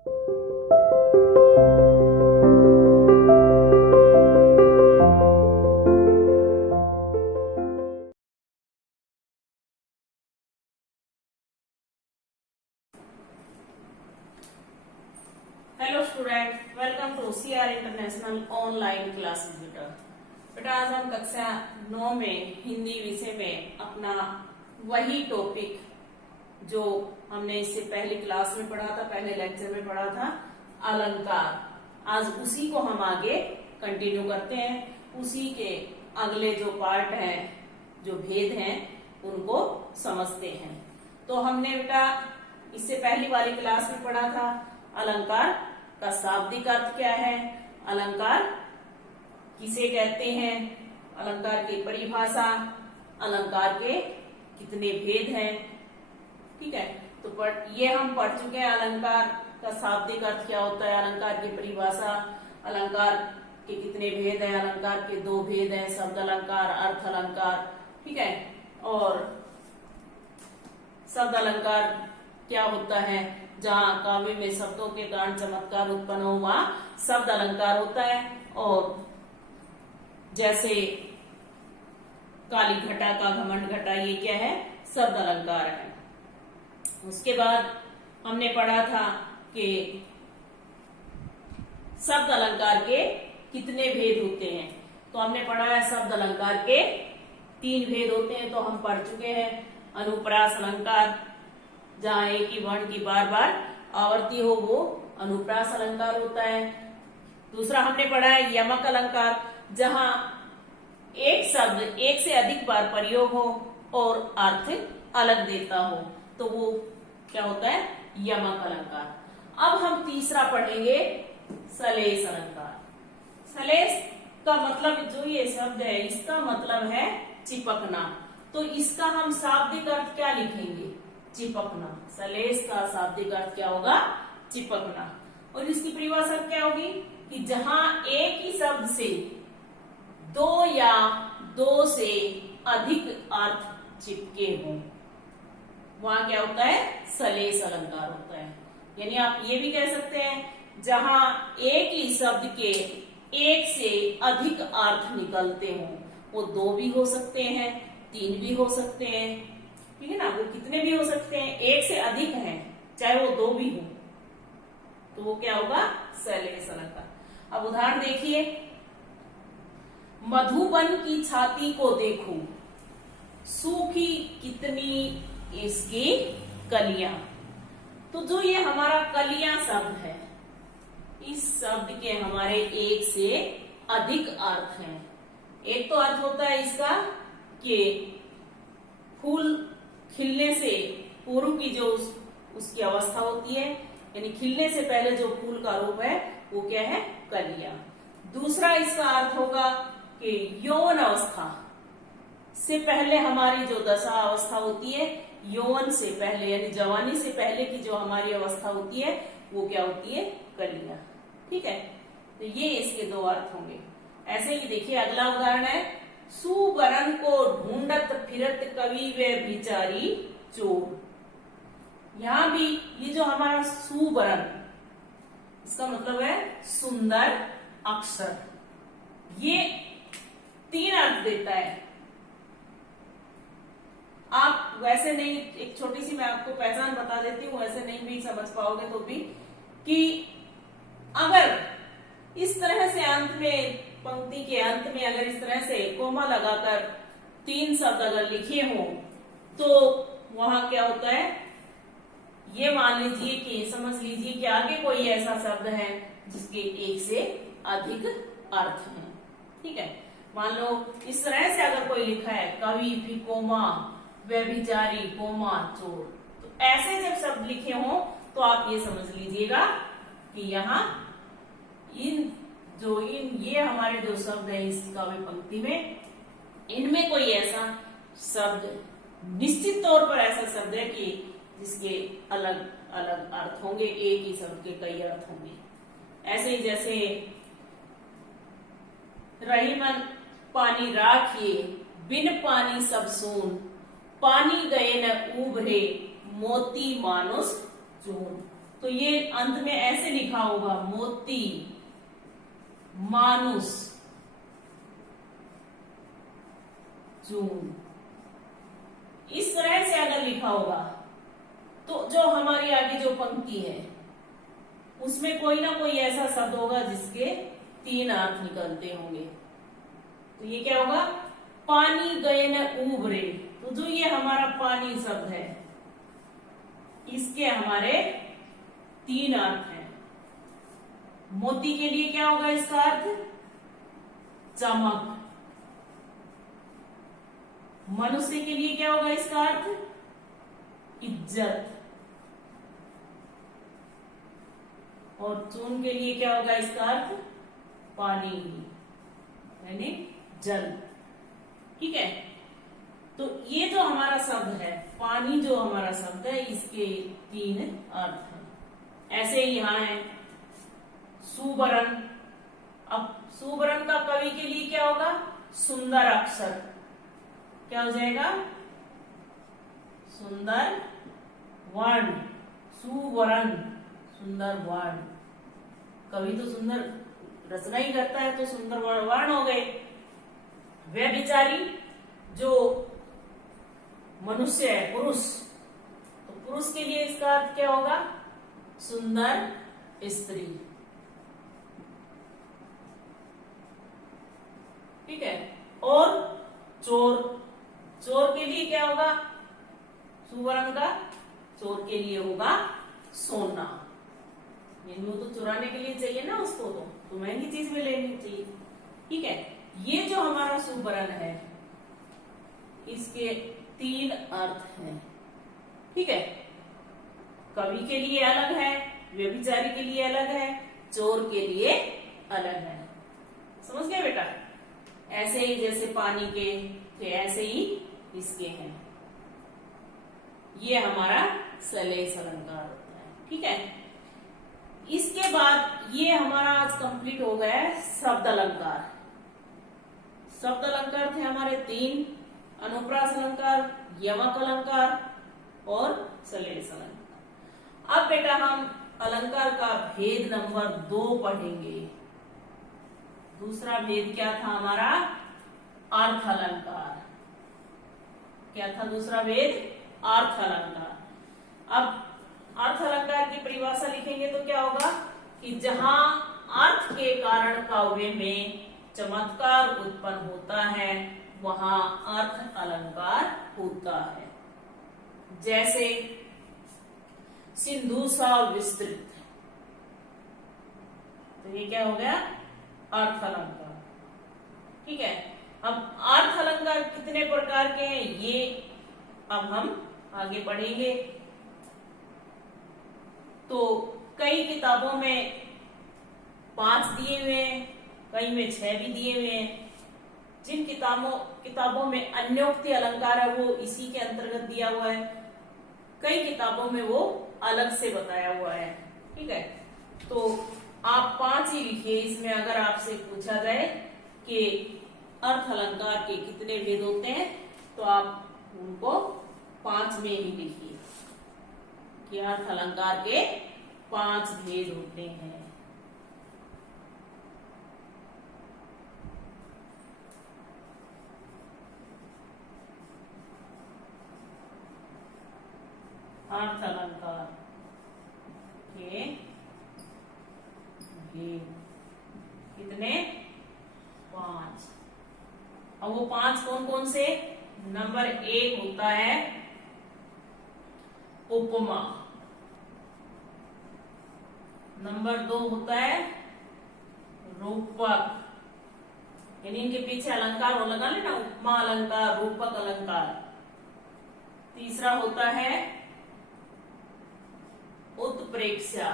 Hello student, welcome to CR international online classes. बेटा आज हम कक्षा 9 में हिंदी विषय में अपना वही टॉपिक जो हमने इससे पहली क्लास में पढ़ा था, पहले लेक्चर में पढ़ा था, अलंकार। आज उसी को हम आगे कंटिन्यू करते हैं। उसी के अगले जो पार्ट हैं, जो भेद हैं, उनको समझते हैं। तो हमने बेटा इससे पहली वाली क्लास में पढ़ा था अलंकार का शाब्दिक अर्थ क्या है, अलंकार किसे कहते हैं, अलंकार की परिभाषा, अलंकार के कितने भेद हैं। ठीक है, तो ये हम पढ़ चुके हैं। अलंकार का शाब्दिक अर्थ क्या होता है, अलंकार की परिभाषा, अलंकार के कितने भेद हैं। अलंकार के 2 भेद हैं, शब्द अलंकार, अर्थ अलंकार। ठीक है, और शब्द अलंकार क्या होता है, जहाँ काव्य में शब्दों के कारण चमत्कार उत्पन्न हो वहां शब्द अलंकार होता है। और जैसे काली घटा का घमंड घटा, ये क्या है, शब्द अलंकार है। उसके बाद हमने पढ़ा था कि शब्द अलंकार के कितने भेद होते हैं। तो हमने पढ़ा है शब्द अलंकार के 3 भेद होते हैं। तो हम पढ़ चुके हैं अनुप्रास अलंकार, जहाँ एक ही वर्ण की बार बार आवर्ती हो वो अनुप्रास अलंकार होता है। दूसरा हमने पढ़ा है यमक अलंकार, जहाँ एक शब्द एक से अधिक बार प्रयोग हो और अर्थ अलग देता हो, तो वो क्या होता है, यमक अलंकार। अब हम तीसरा पढ़ेंगे सलेस अलंकार। सलेस का मतलब, जो ये शब्द है इसका मतलब है चिपकना। तो इसका हम शाब्दिक अर्थ क्या लिखेंगे, चिपकना। सलेस का शाब्दिक अर्थ क्या होगा, चिपकना। और इसकी परिभाषा क्या होगी कि जहां एक ही शब्द से 2 या 2 से अधिक अर्थ चिपके हों, वहां क्या होता है, सलेस अलंकार होता है। यानी आप ये भी कह सकते हैं जहां एक ही शब्द के 1 से अधिक अर्थ निकलते हों, वो 2 भी हो सकते हैं, 3 भी हो सकते हैं। ठीक है ना, वो कितने भी हो सकते हैं, 1 से अधिक हैं, चाहे वो 2 भी हो, तो वो क्या होगा, सलेस अलंकार। अब उदाहरण देखिए, मधुबन की छाती को देखो, सूखी कितनी इसकी कलियां। तो जो ये हमारा कलियां शब्द है, इस शब्द के हमारे 1 से अधिक अर्थ हैं। एक तो अर्थ होता है इसका कि फूल खिलने से पूर्व की जो उसकी अवस्था होती है, यानी खिलने से पहले जो फूल का रूप है वो क्या है, कलियां। दूसरा इसका अर्थ होगा कि यौवन अवस्था से पहले हमारी जो दशा अवस्था होती है, यौवन से पहले यानी जवानी से पहले की जो हमारी अवस्था होती है वो क्या होती है, कलियां। ठीक है, तो ये इसके 2 अर्थ होंगे। ऐसे ही देखिए अगला उदाहरण है, सुबरन को ढूंढत फिरत कवि वे बिचारी चोर। यहां भी ये जो हमारा सुबरन, इसका मतलब है सुंदर अक्षर। ये 3 अर्थ देता है। आप वैसे नहीं, एक छोटी सी मैं आपको पहचान बता देती हूँ, वैसे नहीं भी समझ पाओगे तो भी, कि अगर इस तरह से अंत में, पंक्ति के अंत में अगर इस तरह से कोमा लगाकर 3 शब्द अगर लिखे हो, तो वहां क्या होता है, ये मान लीजिए कि, समझ लीजिए कि आगे कोई ऐसा शब्द है जिसके 1 से अधिक अर्थ हैं। ठीक है, मान लो इस तरह से अगर कोई लिखा है, कवि फिर कोमा व्यभिचारी कोमा चोर, तो ऐसे जब शब्द लिखे हो तो आप ये समझ लीजिएगा कि यहाँ ये हमारे जो शब्द हैं इस काव्य पंक्ति में, इनमें कोई ऐसा शब्द, निश्चित तौर पर ऐसा शब्द है कि जिसके अलग अलग अर्थ होंगे, एक ही शब्द के कई अर्थ होंगे। ऐसे ही जैसे रहीमन पानी राखिए, बिन पानी सब सून, पानी गए न उभरे, मोती मानुष चून। तो ये अंत में ऐसे लिखा होगा, मोती, मानुष, चून। इस तरह से अगर लिखा होगा तो जो हमारी आगे जो पंक्ति है उसमें कोई ना कोई ऐसा शब्द होगा जिसके 3 अर्थ निकलते होंगे। तो ये क्या होगा, पानी गए न उबरे। तो जो ये हमारा पानी शब्द है इसके हमारे 3 अर्थ हैं। मोती के लिए क्या होगा इसका अर्थ, चमक। मनुष्य के लिए क्या होगा इसका अर्थ, इज्जत। और चून के लिए क्या होगा इसका अर्थ, पानी यानी जल। ठीक है, तो ये जो हमारा शब्द है, पानी जो हमारा शब्द है, इसके 3 अर्थ हैं। ऐसे ही यहां है सुवर्ण। अब सुवर्ण का कवि के लिए क्या होगा, सुंदर अक्षर। क्या हो जाएगा, सुंदर वर्ण, सुवर्ण, सुंदर वर्ण। कवि तो सुंदर रचना ही करता है, तो सुंदर वर्ण हो गए। व्यभिचारी जो मनुष्य है, पुरुष, तो पुरुष के लिए इसका अर्थ क्या होगा, सुंदर स्त्री। ठीक है, और चोर, चोर के लिए क्या होगा, सुवर्ण का चोर के लिए होगा सोना। यानी वो तो चुराने के लिए चाहिए ना उसको, तो महंगी चीज में लेनी चाहिए। ठीक है, ये जो हमारा सुवर्ण है इसके 3 अर्थ हैं। ठीक है, कवि के लिए अलग है, व्यभिचारी के लिए अलग है, चोर के लिए अलग है। समझ गए बेटा, ऐसे ही जैसे पानी के थे ऐसे ही इसके हैं। ये हमारा सलेश अलंकार होता है। ठीक है, इसके बाद ये हमारा आज कंप्लीट हो गया है शब्द अलंकार। शब्द अलंकार थे हमारे 3, अनुप्रास अलंकार, यमक अलंकार और सलेश अलंकार। अब बेटा हम अलंकार का भेद नंबर 2 पढ़ेंगे। दूसरा भेद क्या था हमारा, अर्थ अलंकार। क्या था दूसरा भेद, अर्थ अलंकार। अब अर्थ अलंकार की परिभाषा लिखेंगे तो क्या होगा कि जहां अर्थ के कारण काव्य में चमत्कार उत्पन्न होता है वहां अर्थ अलंकार होता है। जैसे सिंधु सा विस्तृत, तो ये क्या हो गया, अर्थ अलंकार। ठीक है, अब अर्थ अलंकार कितने प्रकार के हैं ये अब हम आगे पढ़ेंगे। तो कई किताबों में 5 दिए हुए हैं, कई में 6 भी दिए हुए हैं। जिन किताबों में अन्योक्ति अलंकार है वो इसी के अंतर्गत दिया हुआ है, कई किताबों में वो अलग से बताया हुआ है। ठीक है, तो आप 5 ही लिखिए। इसमें अगर आपसे पूछा जाए कि अर्थ अलंकार के कितने भेद होते हैं तो आप उनको 5 में ही लिखिए कि अर्थ अलंकार के 5 भेद होते हैं। अर्थ अलंकार के भेद कितने, 5। अब वो 5 कौन कौन से, नंबर 1 होता है उपमा, नंबर 2 होता है रूपक, यानी इनके पीछे अलंकार हो लगा लेना, उपमा अलंकार, रूपक अलंकार। तीसरा होता है उत्प्रेक्षा,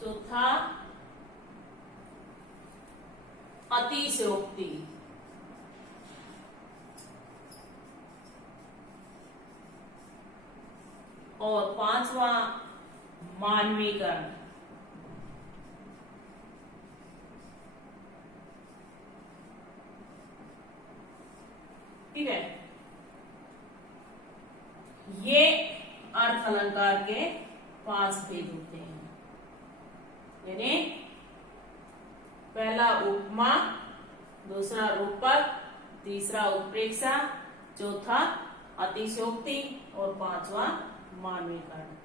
चौथा अतिशयोक्ति, और 5वां मानवीकरण। ठीक है, ये अर्थ अलंकार के 5 भेद होते हैं। यानी पहला उपमा, दूसरा रूपक, तीसरा उत्प्रेक्षा, चौथा अतिशयोक्ति और पांचवा मानवीकरण।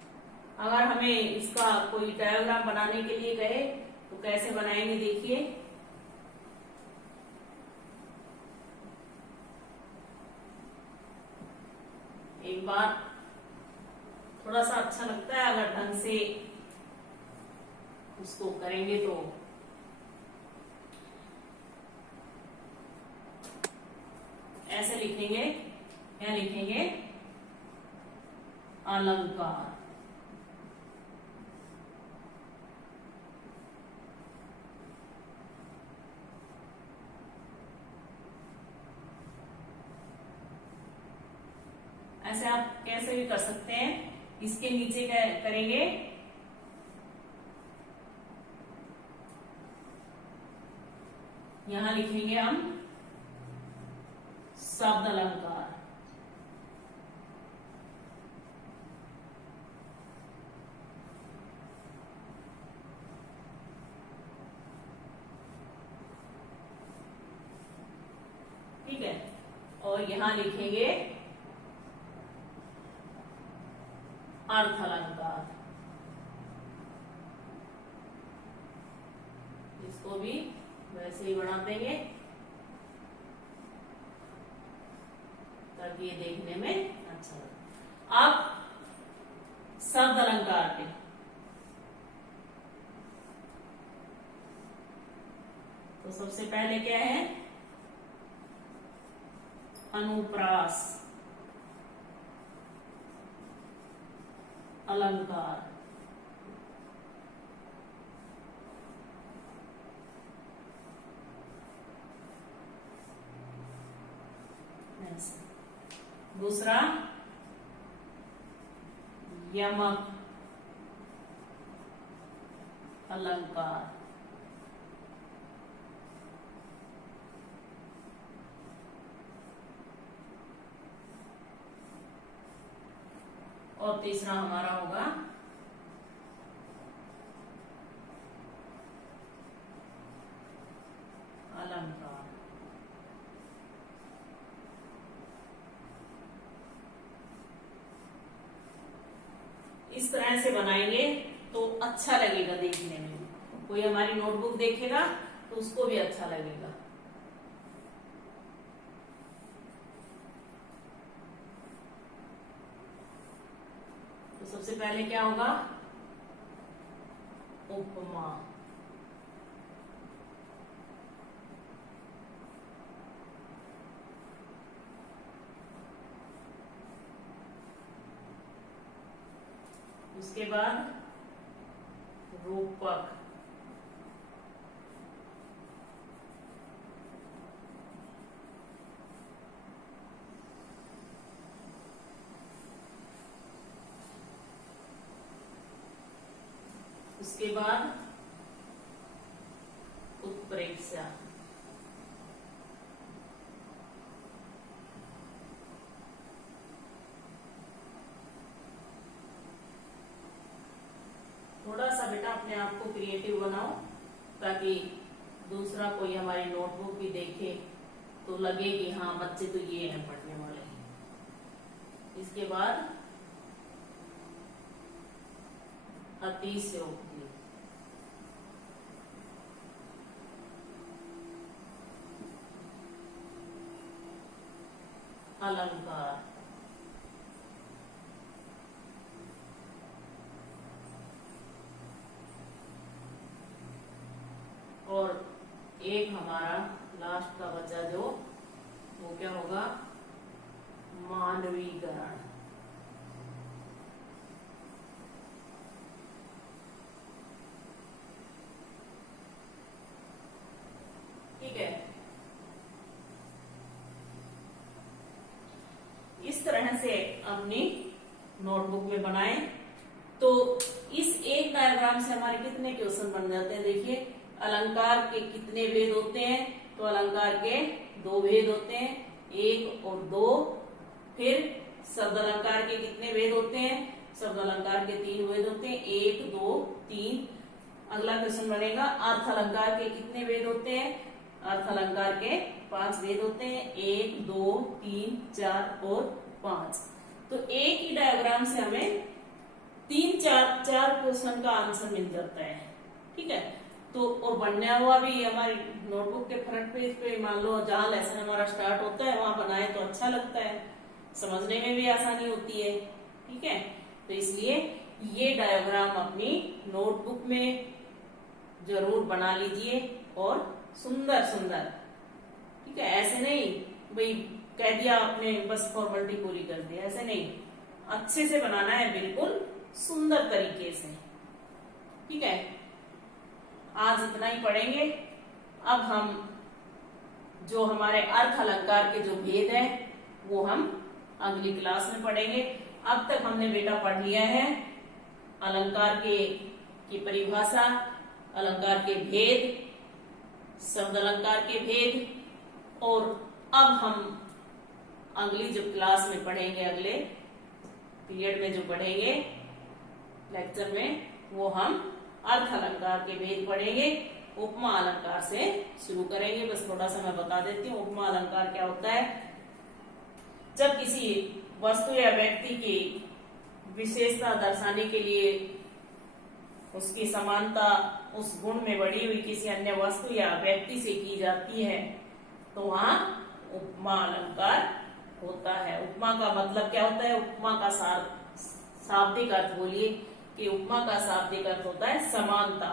अगर हमें इसका कोई डायग्राम बनाने के लिए कहे तो कैसे बनाएंगे, देखिए। एक बार थोड़ा सा अच्छा लगता है अगर ढंग से उसको करेंगे तो। ऐसे लिखेंगे, क्या लिखेंगे, अलंकार। ऐसे आप कैसे भी कर सकते हैं। इसके नीचे क्या करेंगे, यहां लिखेंगे हम शब्द अलंकार। ठीक है, और यहां लिखेंगे अर्थ अलंकार। इसको भी वैसे ही बना देंगे ताकि ये देखने में अच्छा लगे। अब शब्द अलंकार पे तो सबसे पहले क्या है, अनुप्रास अलंकार। दूसरा यमक अलंकार। और तीसरा हमारा होगा अलंकार। इस तरह से बनाएंगे तो अच्छा लगेगा देखने में। कोई हमारी नोटबुक देखेगा तो उसको भी अच्छा लगेगा। तो सबसे पहले क्या होगा, उपमा। उसके बाद रूपक। उसके बाद उत्प्रेक्षा। थोड़ा सा बेटा अपने आप को क्रिएटिव बनाओ ताकि दूसरा कोई हमारी नोटबुक भी देखे तो लगे कि हाँ बच्चे तो ये हैं पढ़ने वाले। इसके बाद अतिशयोक्ति। अलंकार। और एक हमारा लास्ट का बचा जो, वो क्या होगा, मानवीकरण। ठीक है, इस तरह से अपनी नोटबुक में बनाएं तो इस एक डायग्राम से हमारे कितने क्वेश्चन बन जाते हैं। देखिए, अलंकार के कितने भेद होते हैं, तो अलंकार के 2 भेद होते हैं, 1 और 2। फिर शब्द अलंकार के कितने भेद होते हैं? शब्द अलंकार के 3 भेद होते हैं, 1 2 3। अगला क्वेश्चन बनेगा अर्थ अलंकार के कितने भेद होते हैं? अर्थ अलंकार के 5 भेद होते हैं, 1 2 3 4 और 5। तो एक ही डायग्राम से हमें 3 4 क्वेश्चन का आंसर मिल जाता है। ठीक है, तो और बनया हुआ भी हमारी नोटबुक के फ्रंट पेज पे मान लो जहाँ लेसन हमारा स्टार्ट होता है वहां बनाए तो अच्छा लगता है, समझने में भी आसानी होती है। ठीक है, तो इसलिए ये डायग्राम अपनी नोटबुक में जरूर बना लीजिए और सुंदर सुंदर। ठीक है, ऐसे नहीं भाई कह दिया आपने बस फॉर्मेलिटी पूरी कर दी, ऐसे नहीं, अच्छे से बनाना है, बिल्कुल सुंदर तरीके से। ठीक है, आज इतना ही पढ़ेंगे। अब हम जो हमारे अर्थ अलंकार के जो भेद हैं वो हम अगली क्लास में पढ़ेंगे। अब तक हमने बेटा पढ़ लिया है अलंकार की परिभाषा, अलंकार के भेद, शब्द अलंकार के भेद, और अब हम अगली जो क्लास में पढ़ेंगे, अगले पीरियड में जो पढ़ेंगे लेक्चर में, वो हम अर्थ अलंकार के भेद पढ़ेंगे। उपमा अलंकार से शुरू करेंगे। बस थोड़ा सा मैं बता देती हूँ उपमा अलंकार क्या होता है। जब किसी वस्तु या व्यक्ति की विशेषता दर्शाने के लिए उसकी समानता उस गुण में बढ़ी हुई किसी अन्य वस्तु या व्यक्ति से की जाती है तो वहां उपमा अलंकार होता है। उपमा का मतलब क्या होता है? उपमा का शाब्दिक अर्थ बोलिए कि उपमा का शाब्दिक अर्थ होता है समानता।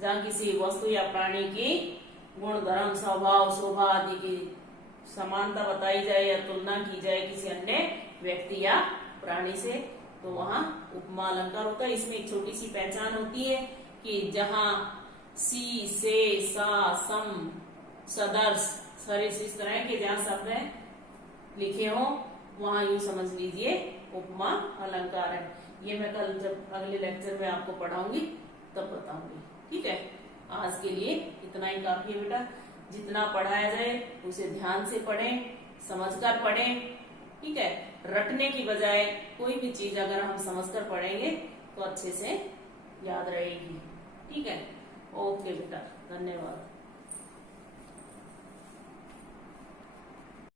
जहाँ किसी वस्तु या प्राणी की गुण धर्म स्वभाव शोभा आदि की समानता बताई जाए या तुलना की जाए किसी अन्य व्यक्ति या प्राणी से, तो वहां उपमा अलंकार होता है। इसमें एक छोटी सी पहचान होती है कि जहां सी से सा सम सदर्श सरिस इस तरह के जहां शब्द लिखे हो वहां यूं समझ लीजिए उपमा अलंकार है। ये मैं कल जब अगले लेक्चर में आपको पढ़ाऊंगी तब बताऊंगी। ठीक है, आज के लिए इतना ही काफी है बेटा। जितना पढ़ाया जाए उसे ध्यान से पढ़ें, समझकर पढ़ें। ठीक है, रटने की बजाय कोई भी चीज अगर हम समझकर पढ़ेंगे तो अच्छे से याद रहेगी। ठीक है, ओके बेटा, धन्यवाद।